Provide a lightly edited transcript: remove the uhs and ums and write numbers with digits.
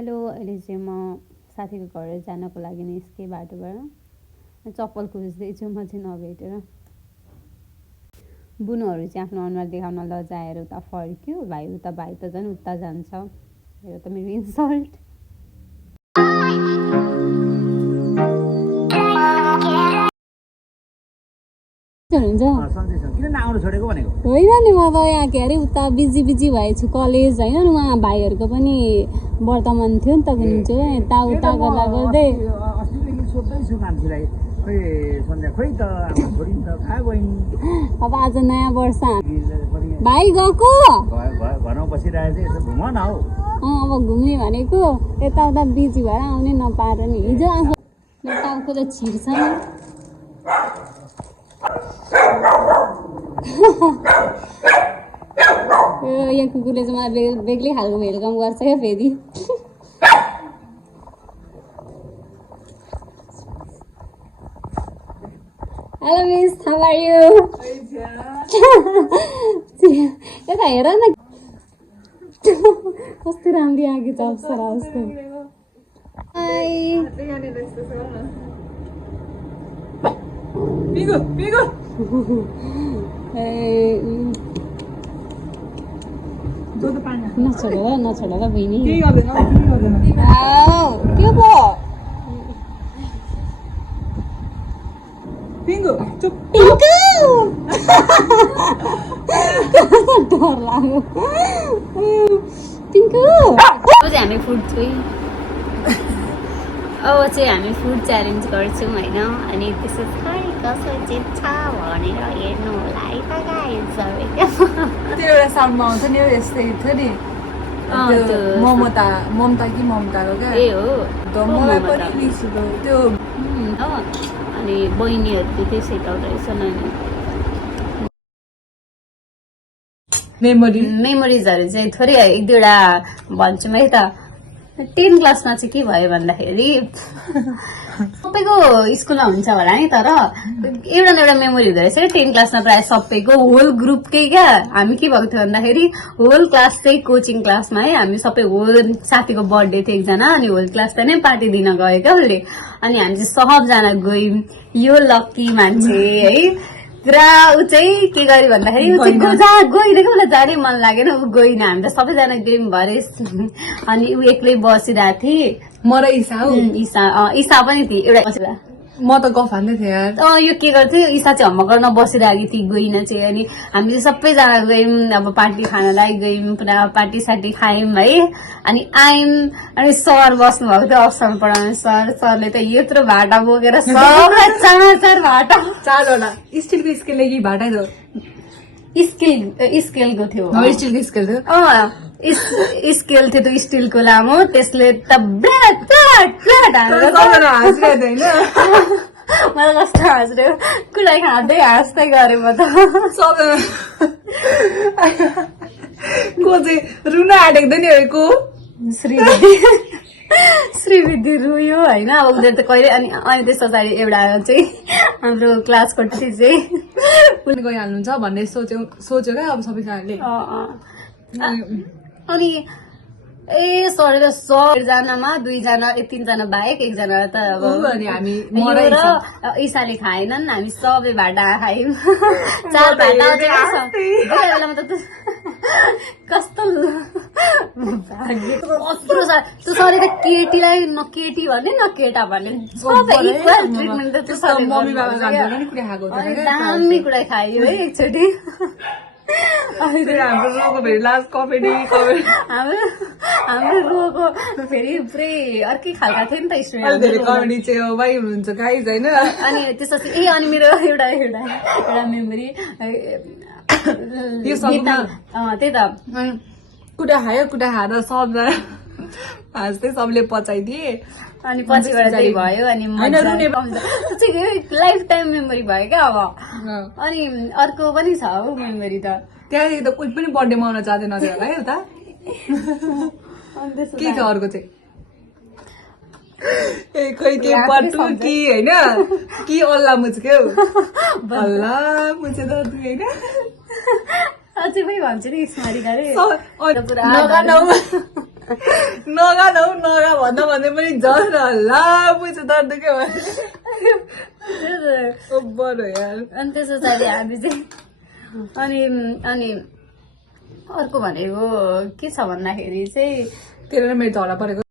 hello अहिले चाहिँ म साथीको घर जानको लागि निस्केँ बाटोबाट चप्पल खोज्दैछु म चाहिँ नभेटेर बुनुहरू चाहिँ आफ्नो अनुहार देखाउन लजाएर उता फर्क्यो भाइ त झन् उता जान्छ हेर त मेरो इन्सल्ट हुन्छ होइन नि म त यहाँ के अरे उता बिजी भएछु कलेज होइन नि उहाँ भाइहरूको पनि वर्तमान थियो नि त कुन यताउता गर्दा गर्दै अब आज नयाँ वर्ष भाइ गएको अब घुम्ने भनेको यताउता बिजी भएर आउनै नपाएर नि हिजो आएको टाउको त छिर्छ नि यहाँ कुकुरले चाहिँ मलाई बेग्लै खालको वेलकम गर्छ क्या फेरि hello miss how are you यता हेर न कस्तो राम्रो आएको छ अप्सरा जस्तो नछोड बहिनी के पो डर लाग्यो पिङ्कु हामी फुट्छौँ अब चाहिँ हामी फुड च्यालेन्ज गर्छौँ होइन अनि त्यसो खै कसो जित्छ भनेर हेर्नु होला है त गाइस त्यो एउटा साउन्डमा आउँछ नि यस्तै थियो नि ममता कि ममताको क्या ए हो मलाई पनि रिस उठ्यो त्यो अनि बहिनीहरूले चाहिँ सिकाउँदैछ नानी मेमोरिजहरू चाहिँ थोरै एक दुईवटा भन्छु है त 10 क्लासमा चाहिँ के भयो भन्दाखेरि सबैको स्कुलमा हुन्छ होला नि तर एउटा न एउटा मेमोरी हुँदो रहेछ 10 क्लासमा प्रायः सबैको होल ग्रुपकै क्या हामी के भएको थियो भन्दाखेरि होल क्लास चाहिँ कोचिङ क्लासमा है हामी सबै होल साथीको बर्थडे थियो एकजना अनि होल क्लास त नै पार्टी दिन गयो क्या उसले अनि हामी चाहिँ सबजना गयौँ यो लक्की मान्छे है पुरा ऊ चाहिँ के गर्यो भन्दाखेरि गइरहेको उसलाई जानै मन लागेन ऊ गइन हामी त सबैजना गयौँ भरे अनि ऊ एक्लै बसिरहेको थिएँ म र ईसा पनि थिए एउटा म त गफ हान्दै थिएँ यार यो के गर्थ्यो ईसा चाहिँ हम्म गर्न बसिरहेको थिएँ गइन चाहिँ अनि हामी चाहिँ सबैजना गयौँ अब पार्टी खानलाई गयौँ पुरा पार्टी सार्टी खायौँ है अनि आयौँ अनि सर बस्नुभएको थियो अप्सन पढाउने सरले त यत्रो भाटा बोकेर सबलाई चार भाटा चारवटा स्टिलको स्केलले कि भाटा थियो स्केलको थियो स्टिलको स्केल थियो स्केल थियो त्यो स्टिलको लामो त्यसले त मलाई कस्तो हाँस्यो कुराई खाँदै हाँस्दै गरे म त को चाहिँ रुन आँटेको थियो नि को श्रीविद्धि रुयो होइन अब उनीहरू त कहिले अनि त्यस पछाडि एउटा चाहिँ हाम्रो क्लासको टिचर चाहिँ पनि गइहाल्नुहुन्छ भन्ने सोच्यो क्या अब सबैजनाले अनि सर जनामा 2 जना 3 जना बाहेक एकजना त अब हामी र ईसाले खाएनन् हामी सबै भाटा खायौँ 4 भाटा बेलामा त कस्तो त्यो सरले त केटीलाई न केटी भन्ने न केटा भन्ने सबै इक्वल ट्रिटमेन्ट त दामी कुरा खायो है एकचोटि हाम्रो रोको फेरि पुरै अर्कै खालका थियो नि त स्टुडेन्ट अनि त्यसपछि अनि मेरो एउटा मेमोरी त्यही त कुटा खाएर सबजना हाँस्दै सबले पचाइदिए अनि पछिबाट चाहिँ भयो अनि लाइफ टाइम मेमोरी भयो क्या अब अनि अर्को पनि छ हौ मेमोरी त त्यहाँदेखि त कोही पनि बर्थडे मनाउन जाँदैन होला है उता के थियो अर्को चाहिँ खोइ के पट्टु कि होइन कि अल्ला मुच्क्यो अल्ला मुचे त होइन अझै पनि भन्छु नि स्मरी गरे नगा न हौ नगा भन्दा भन्दै पनि झन् ला पुग्छ दर्द दुख्यो भने बरु यार अनि त्यस पछाडि हामी चाहिँ अनि अनि अर्को भनेको के छ भन्दाखेरि चाहिँ तेरो र मेरो झगडा परेको